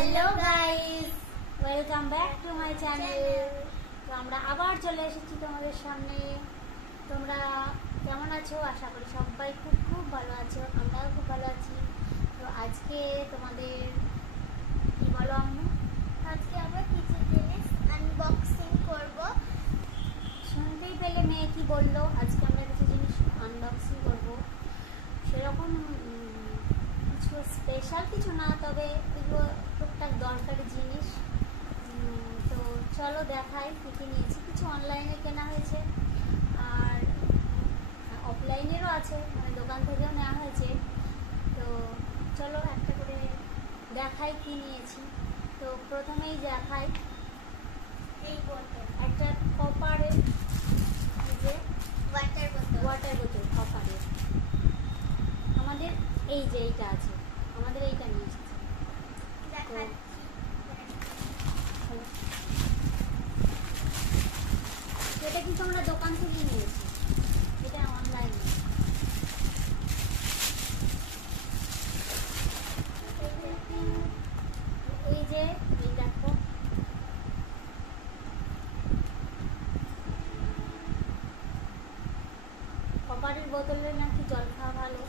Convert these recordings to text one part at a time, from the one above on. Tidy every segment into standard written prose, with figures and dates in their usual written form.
Hello guys, welcome back to my channel. তো আমরা আবার চলে এসেছি তোমাদের সামনে। তোমরা কেমন আছো? আশা করি সবাই খুব খুব ভালো আছো, আমরাও খুব ভালো আছি। তো আজকে তোমাদের কি বলো আম্মু? আজকে আমরা কিছু জিনিস আনবক্সিং করব। শুনতেই পেলে মেয়ে কি বললো, আজকে আমরা কিছু জিনিস আনবক্সিং করব। সেরকম কিছু স্পেশাল কিছু না, তবে এগুলো টুকটাক দরকারি জিনিস। তো চলো দেখাই কী কী নিয়েছি। কিছু অনলাইনে কেনা হয়েছে আর অফলাইনেরও আছে, মানে দোকান থেকেও নেওয়া হয়েছে। তো চলো একটা করে দেখাই কী নিয়েছি। তো প্রথমেই দেখাই এই বোতল, একটা কপারের যে ওয়াটার বোতল কপারের। আমাদের এই যে এইটা আছে, আমাদের এইটা নিয়ে এসেছি। দেখাচ্ছি। এটা কিন্তু আমরা দোকান থেকে নিয়েছি, এটা অনলাইনে। এই যে এই দেখো, কপারের বোতলে নাকি জল খাওয়া ভালো।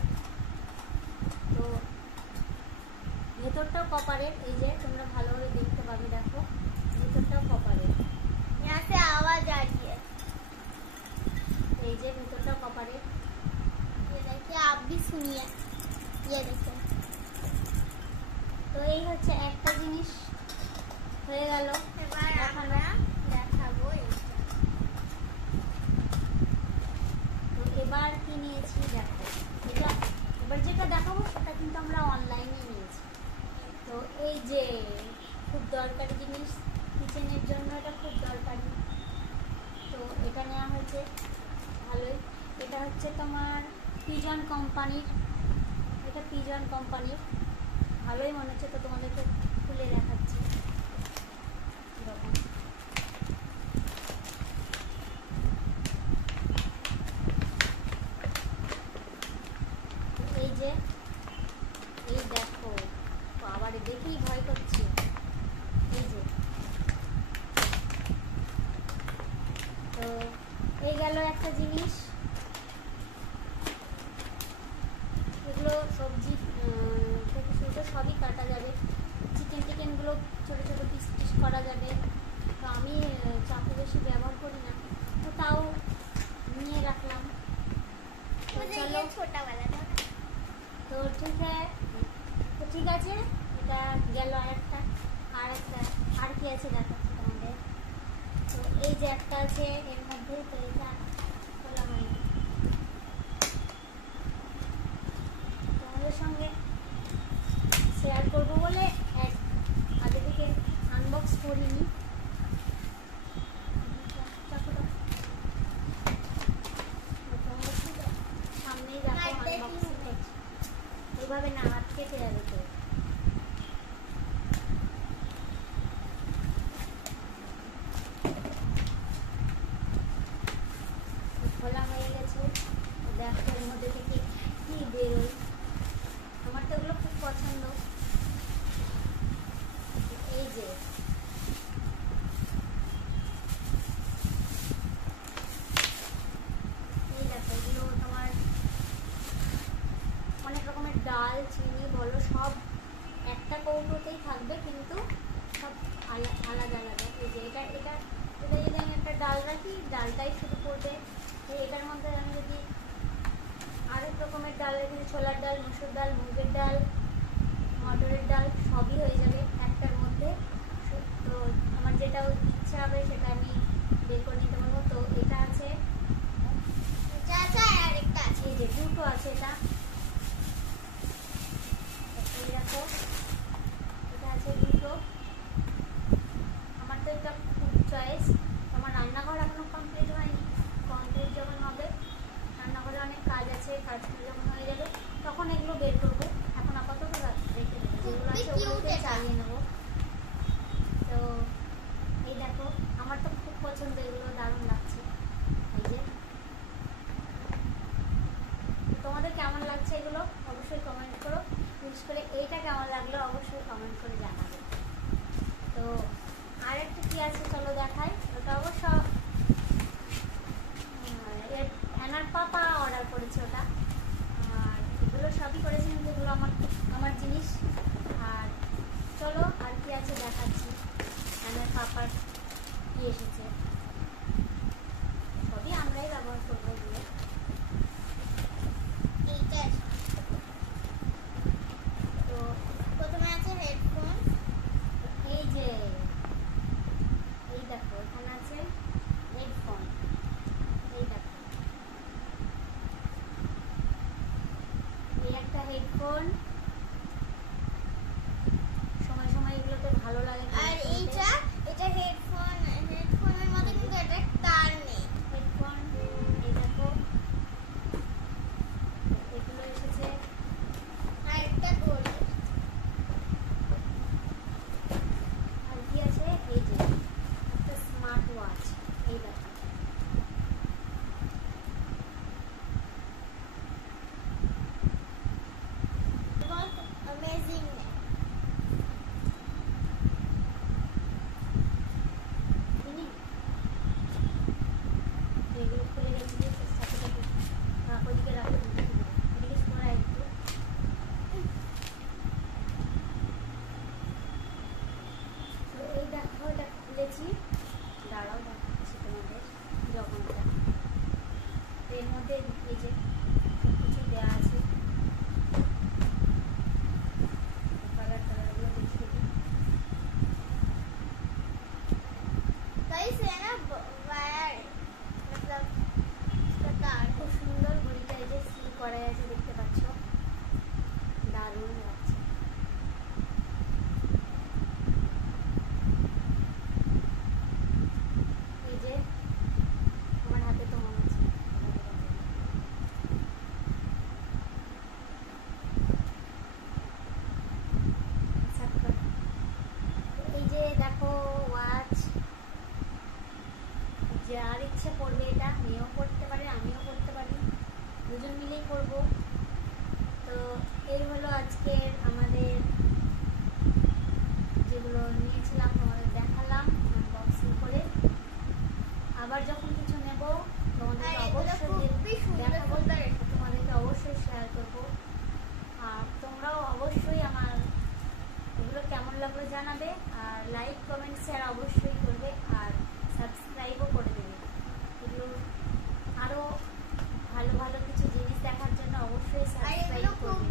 তো ভেতরটাও কপারের, এই যে তোমরা ভালোভাবে দেখতে পাবে, দেখো ভেতরটাও কপারের। यहाँ से आवाज आ रही है। এই যে ভেতরটাও কপারের। ये देखिए, आप भी सुनिए। ये देखिए, তো এই হচ্ছে একটা জিনিস হয়ে গেল। এবার আমরা দেখাবো এইটা। তো এবার কি নিয়েছি দেখো, এটা এবার যেটা দেখাবো সেটা কিন্তু আমরা অনলাইনে নিয়েছি। তো এই যে খুব দরকারি জিনিস, কিচেনের জন্য এটা খুব দরকারি। তো এটা নেওয়া হয়েছে ভালোই। এটা হচ্ছে তোমার পিজন কোম্পানির, এটা পিজন কোম্পানির, ভালোই মনে হচ্ছে। তো তোমাদেরকে খুলে দেখাচ্ছি এরকম। এই যে এই দেখো, আবার দেখেই ভয় করছে। এই যে, তো এই গেল একটা জিনিস। এগুলো সবজি থেকে শুরু করে সবই কাটা যাবে। চিকেন টিকেনগুলো ছোটো ছোটো পিস পিস করা যাবে। তো আমি চাকু বেশি ব্যবহার করি না, তো তাও নিয়ে রাখলাম। তো मुझे চলো, ये छोटा वाला था। তো ঠিক আছে, এটা গেল আরেকটা আর কি আছে দেখাচ্ছি তোমাদের। তো এই যে একটা আছে এর মধ্যে, তো এটা খোলা হয়নি, তোমাদের সঙ্গে শেয়ার করবো বলে আগে থেকে আনবক্স করিনি। সামনেই দেখো আনবক্সিং করছি, এইভাবে না হাত কেটে যাবে। তো খোলা হয়ে গেছে। দেখো এর মধ্যে থেকে কি বেরোয়। আমার তো এগুলো খুব পছন্দ। এই যে এই দেখো, এগুলো তোমার অনেক রকমের ডাল চিনি বলো সব একটা কৌটোতেই থাকবে, কিন্তু সব আলাদা আলাদা। এই যে এটা এটা এটা যদি আমি একটা ডাল রাখি, ডালটাই শুধু পড়বে। এটার মধ্যে আমি যদি আরেক রকমের ডাল রেখে, ছোলার ডাল, মসুর ডাল, মুগের ডাল, মটরের ডাল সবই হয়ে যাবে একটার মধ্যে। তো আমার যেটা ইচ্ছা হবে সেটা আমি বের করে নিতে পারবো। তো এটা আছে, আর একটা আছে। এই যে দুটো আছে, এটা এই দেখো, এটা আছে দুটো। আমার তো এটা খুব চয়েস। আমার রান্নাঘর এখনো কমপ্লিট হয়নি, কমপ্লিট যখন হবে, রান্নাঘরে অনেক কাজ আছে, কাজগুলো যখন হয়ে যাবে তখন এগুলো বের করবো। এখন আপাতত রেখে দেবো, যেগুলো আছে ওগুলোতে চালিয়ে নেবো। তো এই দেখো, আমার তো খুব পছন্দ, এগুলো দারুণ লাগছে। এই যে, তোমাদের কেমন লাগছে এগুলো অবশ্যই কমেন্ট করো। বিশেষ করে এইটা কেমন লাগলো অবশ্যই কমেন্ট করে জানাবে। আছে দেখাচ্ছি। আমার পাপার কি এসেছে, সবই আমরাই ব্যবহার করবো দিয়ে। এইটা তো প্রথমে আছে হেডফোন। এই যে এই দেখো এখানে আছে হেডফোন, এই দেখো এই একটা হেডফোন। সময় সময় এগুলোতে ভালো লাগে গান আর শুনতে। এটা হেডফোন, হেডফোনের মধ্যে কিন্তু এটা তার নেই। হেডফোন এই দেখো, এগুলো এসেছে। আর একটা ঘড়ি। আর কি আছে, এই যে একটা স্মার্ট ওয়াচ, এই দেখো। এবং অ্যামেজিং নেই। চিনি এগুলো খুলে রেখে দিয়ে সাথে সাথে ওদিকে রাখো, ওদিকে সরা একটু। তো এই দেখো এটা খুলেছি, দাঁড়াও দেখাচ্ছি তোমাদের যখন এটা। তো এর মধ্যে এই যে সব কিছু দেওয়া আছে, কালার টালারগুলো দেখিয়ে দিই। गाइस ये ना वायर मतलब इसका तार খুব সুন্দর ঘড়িটা এই যে সিল করা আছে, দেখতে পাচ্ছ, দারুণ লাগছে। এই যে আমার হাতে তো মনে আছে, এই যে দেখো ওয়াচ, যার ইচ্ছে পড়বে, এটা মেয়েও পড়তে পারে আমিও পড়তে পারি, দুজন মিলেই পড়বো। তো এই হলো আজকের আমাদের যেগুলো নিয়েছিলাম, তোমাদের দেখালাম আনবক্সিং করে। আবার যখন কিছু নেব তোমাদেরকে আর এগুলো অবশ্যই খুবই সুন্দর দেখাবো, সুন্দর। তোমাদেরকে অবশ্যই শেয়ার করবো। আর তোমরাও অবশ্যই আমার এগুলো কেমন লাগলো জানাবে, আর লাইক কমেন্ট শেয়ার অবশ্যই করবে, আর সাবস্ক্রাইবও করে দেবে। এগুলো আরও ভালো ভালো কিছু জিনিস দেখার জন্য অবশ্যই আর সাবস্ক্রাইব এগুলো খুব করবে।